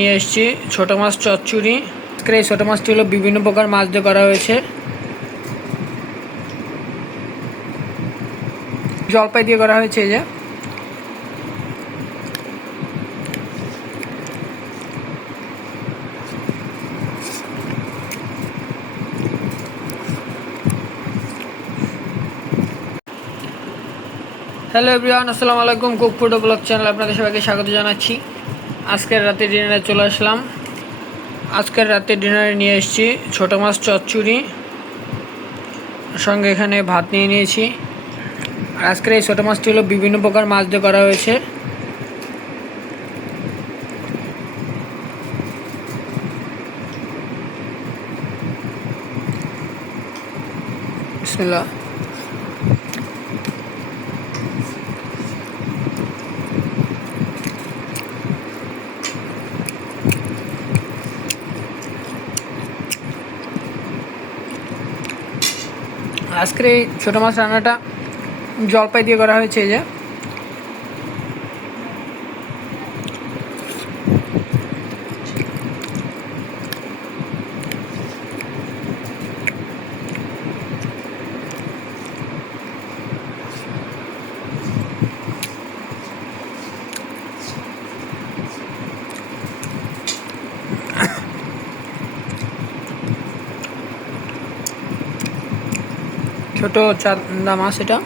নিয়ে এসেছি ছোট মাছ চচ্চড়ি। আজকের এই ছোট মাছটি হলো বিভিন্ন প্রকার মাছ দিয়ে করা হয়েছে। জলপাই দিয়ে করা হয়েছে। এই যে হ্যালো এভরিওয়ান, আসসালামু আলাইকুম। কুক ফুড ব্লগ চ্যানেল আপনাদের সবাইকে স্বাগত জানাচ্ছি। আজকের রাতে ডিনারে চলে আসলাম। আজকের রাতে ডিনারে নিয়ে এসেছি ছোট মাছ চচ্চড়ি, সঙ্গে এখানে ভাত নিয়ে নিয়েছি। আর আজকের এই ছোটো মাছটি হলো বিভিন্ন প্রকার মাছ দিয়ে করা হয়েছে। বিসমিল্লাহ। আজকের এই ছোটো মাছ রান্নাটা জলপাই দিয়ে করা হয়েছে। এই যে ছোটো চান্দা মাছ এটা।